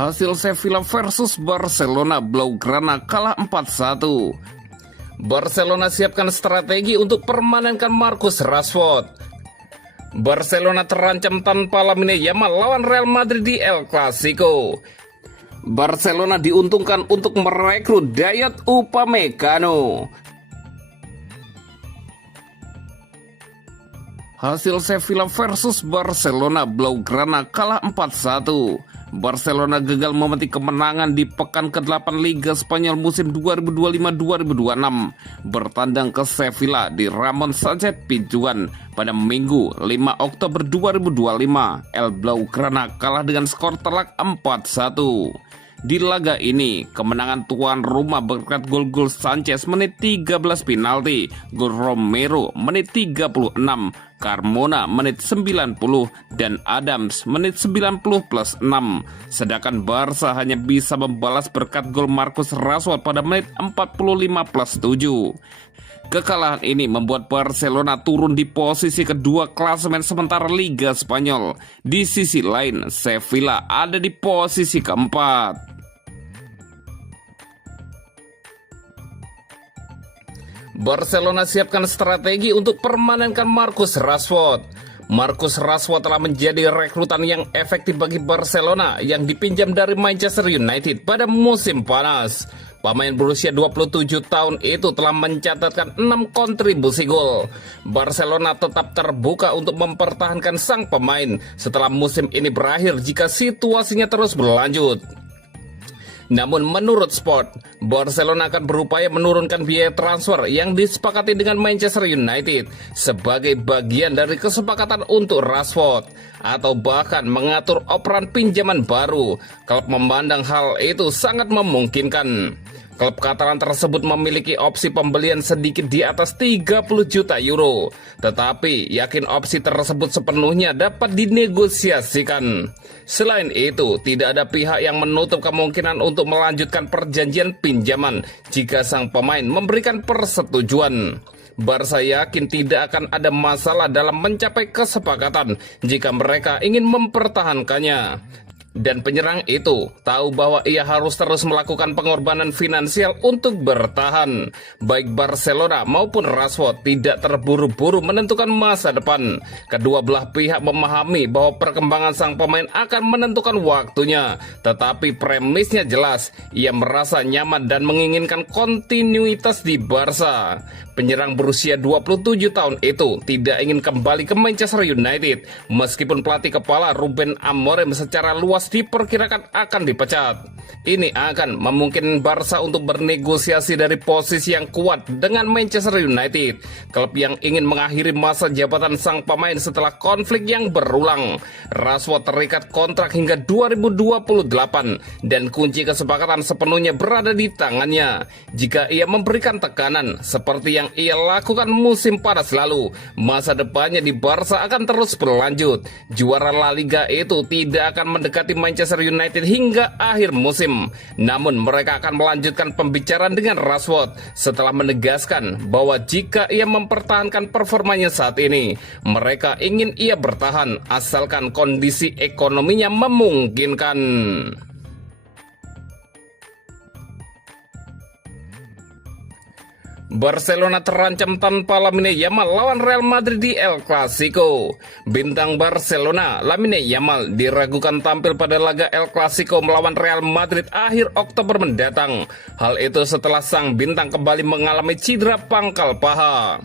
Hasil Sevilla versus Barcelona, Blaugrana kalah 4-1. Barcelona siapkan strategi untuk permanenkan Marcus Rashford. Barcelona terancam tanpa Lamine Yamal lawan Real Madrid di El Clasico. Barcelona diuntungkan untuk merekrut Dayot Upamecano. Hasil Sevilla versus Barcelona, Blaugrana kalah 4-1. Barcelona gagal memetik kemenangan di pekan ke-8 Liga Spanyol musim 2025-2026 bertandang ke Sevilla di Ramon Sanchez Pizjuan pada Minggu 5 Oktober 2025. El Blaugrana kalah dengan skor telak 4-1. Di laga ini, kemenangan tuan rumah berkat gol-gol Sanchez menit 13 penalti, gol Romero menit 36, Carmona menit 90, dan Adams menit 90 plus 6. Sedangkan Barca hanya bisa membalas berkat gol Marcus Rashford pada menit 45 plus 7. Kekalahan ini membuat Barcelona turun di posisi kedua klasemen sementara Liga Spanyol. Di sisi lain, Sevilla ada di posisi keempat. Barcelona siapkan strategi untuk permanenkan Marcus Rashford. Marcus Rashford telah menjadi rekrutan yang efektif bagi Barcelona yang dipinjam dari Manchester United pada musim panas. Pemain berusia 27 tahun itu telah mencatatkan 6 kontribusi gol. Barcelona tetap terbuka untuk mempertahankan sang pemain setelah musim ini berakhir jika situasinya terus berlanjut. Namun menurut Sport, Barcelona akan berupaya menurunkan biaya transfer yang disepakati dengan Manchester United sebagai bagian dari kesepakatan untuk Rashford, atau bahkan mengatur operan pinjaman baru. Klub memandang hal itu sangat memungkinkan. Klub Katalan tersebut memiliki opsi pembelian sedikit di atas 30 juta euro. Tetapi yakin opsi tersebut sepenuhnya dapat dinegosiasikan. Selain itu, tidak ada pihak yang menutup kemungkinan untuk melanjutkan perjanjian pinjaman jika sang pemain memberikan persetujuan. Barca yakin tidak akan ada masalah dalam mencapai kesepakatan jika mereka ingin mempertahankannya. Dan penyerang itu tahu bahwa ia harus terus melakukan pengorbanan finansial untuk bertahan. Baik Barcelona maupun Rashford tidak terburu-buru menentukan masa depan. Kedua belah pihak memahami bahwa perkembangan sang pemain akan menentukan waktunya. Tetapi premisnya jelas, ia merasa nyaman dan menginginkan kontinuitas di Barca. Penyerang berusia 27 tahun itu tidak ingin kembali ke Manchester United meskipun pelatih kepala Ruben Amorim secara luas diperkirakan akan dipecat. Ini akan memungkinkan Barca untuk bernegosiasi dari posisi yang kuat dengan Manchester United, klub yang ingin mengakhiri masa jabatan sang pemain setelah konflik yang berulang. Rashford terikat kontrak hingga 2028 dan kunci kesepakatan sepenuhnya berada di tangannya. Jika ia memberikan tekanan seperti yang ia lakukan musim panas lalu, masa depannya di Barca akan terus berlanjut. Juara La Liga itu tidak akan mendekati Manchester United hingga akhir musim. Namun mereka akan melanjutkan pembicaraan dengan Rashford setelah menegaskan bahwa jika ia mempertahankan performanya saat ini, mereka ingin ia bertahan asalkan kondisi ekonominya memungkinkan. Barcelona terancam tanpa Lamine Yamal lawan Real Madrid di El Clasico. Bintang Barcelona, Lamine Yamal, diragukan tampil pada laga El Clasico melawan Real Madrid akhir Oktober mendatang. Hal itu setelah sang bintang kembali mengalami cedera pangkal paha.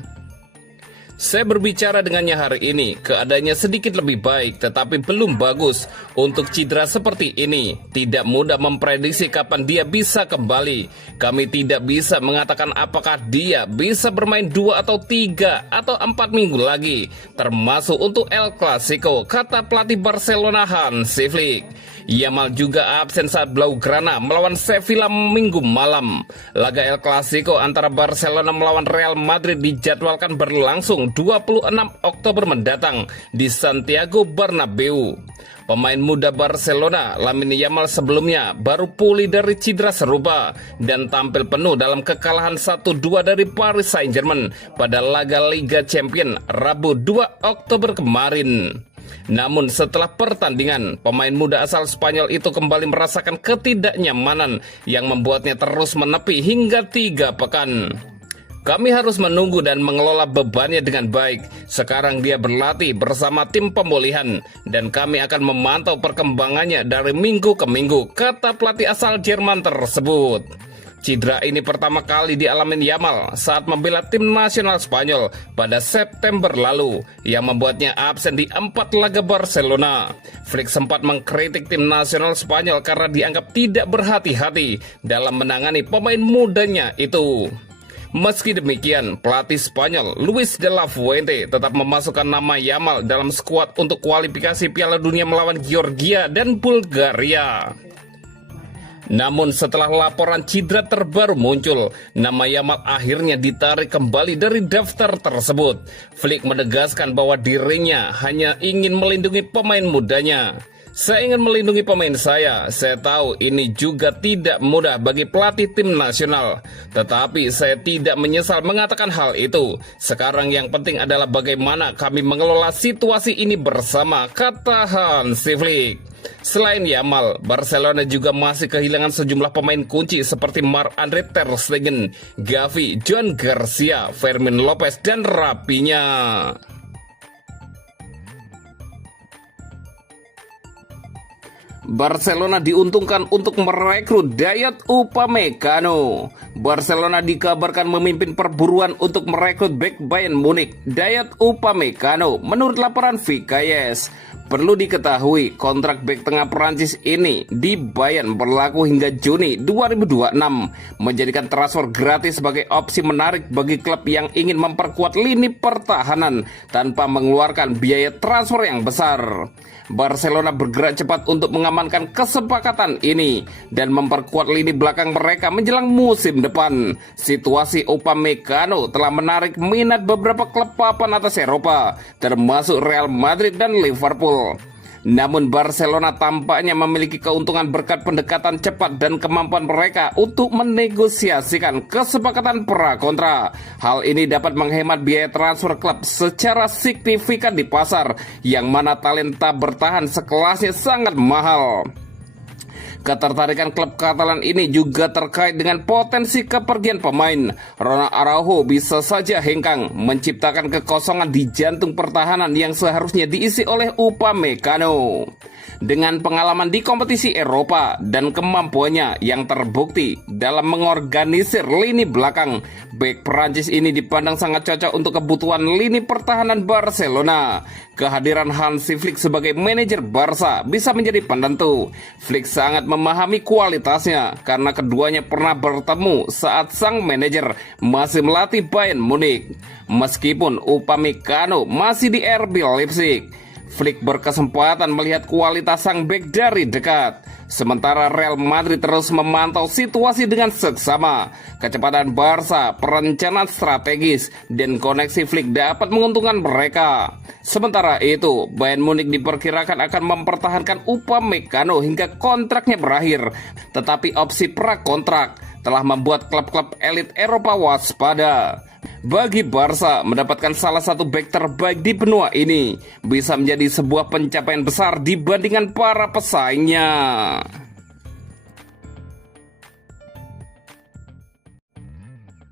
Saya berbicara dengannya hari ini, keadaannya sedikit lebih baik tetapi belum bagus. Untuk cedera seperti ini, tidak mudah memprediksi kapan dia bisa kembali. Kami tidak bisa mengatakan apakah dia bisa bermain 2 atau 3 atau 4 minggu lagi, termasuk untuk El Clasico, kata pelatih Barcelona Hansi Flick. Yamal juga absen saat Blaugrana melawan Sevilla Minggu malam. Laga El Clasico antara Barcelona melawan Real Madrid dijadwalkan berlangsung 26 Oktober mendatang di Santiago Bernabeu. Pemain muda Barcelona, Lamine Yamal, sebelumnya baru pulih dari cedera serupa dan tampil penuh dalam kekalahan 1-2 dari Paris Saint-Germain pada laga Liga Champions Rabu 2 Oktober kemarin. Namun setelah pertandingan, pemain muda asal Spanyol itu kembali merasakan ketidaknyamanan yang membuatnya terus menepi hingga 3 pekan. Kami harus menunggu dan mengelola bebannya dengan baik. Sekarang dia berlatih bersama tim pemulihan dan kami akan memantau perkembangannya dari minggu ke minggu, kata pelatih asal Jerman tersebut. Cedera ini pertama kali dialami Yamal saat membela tim nasional Spanyol pada September lalu yang membuatnya absen di 4 laga Barcelona. Flick sempat mengkritik tim nasional Spanyol karena dianggap tidak berhati-hati dalam menangani pemain mudanya itu. Meski demikian, pelatih Spanyol Luis de la Fuente tetap memasukkan nama Yamal dalam skuad untuk kualifikasi Piala Dunia melawan Georgia dan Bulgaria. Namun setelah laporan cedera terbaru muncul, nama Yamal akhirnya ditarik kembali dari daftar tersebut. Flick menegaskan bahwa dirinya hanya ingin melindungi pemain mudanya. Saya ingin melindungi pemain saya tahu ini juga tidak mudah bagi pelatih tim nasional. Tetapi saya tidak menyesal mengatakan hal itu. Sekarang yang penting adalah bagaimana kami mengelola situasi ini bersama, kata Hansi Flick. Selain Yamal, Barcelona juga masih kehilangan sejumlah pemain kunci seperti Marc-Andre ter Stegen, Gavi, Joan Garcia, Fermin Lopez, dan Raphinha. Barcelona diuntungkan untuk merekrut Dayot Upamecano. Barcelona dikabarkan memimpin perburuan untuk merekrut bek Bayern Munich, Dayot Upamecano, menurut laporan VKS. Perlu diketahui, kontrak bek tengah Prancis ini di Bayern berlaku hingga Juni 2026, menjadikan transfer gratis sebagai opsi menarik bagi klub yang ingin memperkuat lini pertahanan tanpa mengeluarkan biaya transfer yang besar. Barcelona bergerak cepat untuk mengamankan kesepakatan ini dan memperkuat lini belakang mereka menjelang musim depan. Situasi Upamecano telah menarik minat beberapa klub papan atas Eropa, termasuk Real Madrid dan Liverpool. Namun Barcelona tampaknya memiliki keuntungan berkat pendekatan cepat dan kemampuan mereka untuk menegosiasikan kesepakatan pra-kontra. Hal ini dapat menghemat biaya transfer klub secara signifikan di pasar, yang mana talenta bertahan sekelasnya sangat mahal. Ketertarikan klub Katalan ini juga terkait dengan potensi kepergian pemain. Ronald Araujo bisa saja hengkang, menciptakan kekosongan di jantung pertahanan yang seharusnya diisi oleh Upamecano. Dengan pengalaman di kompetisi Eropa dan kemampuannya yang terbukti dalam mengorganisir lini belakang, bek Prancis ini dipandang sangat cocok untuk kebutuhan lini pertahanan Barcelona. Kehadiran Hansi Flick sebagai manajer Barca bisa menjadi penentu. Flick sangat memahami kualitasnya karena keduanya pernah bertemu saat sang manajer masih melatih Bayern Munich. Meskipun Upamecano masih di RB Leipzig, Flick berkesempatan melihat kualitas sang bek dari dekat. Sementara Real Madrid terus memantau situasi dengan seksama. Kecepatan Barca, perencanaan strategis, dan koneksi Flick dapat menguntungkan mereka. Sementara itu, Bayern Munich diperkirakan akan mempertahankan Upamecano hingga kontraknya berakhir. Tetapi opsi pra-kontrak telah membuat klub-klub elit Eropa waspada. Bagi Barca, mendapatkan salah satu bek terbaik di benua ini bisa menjadi sebuah pencapaian besar dibandingkan para pesaingnya.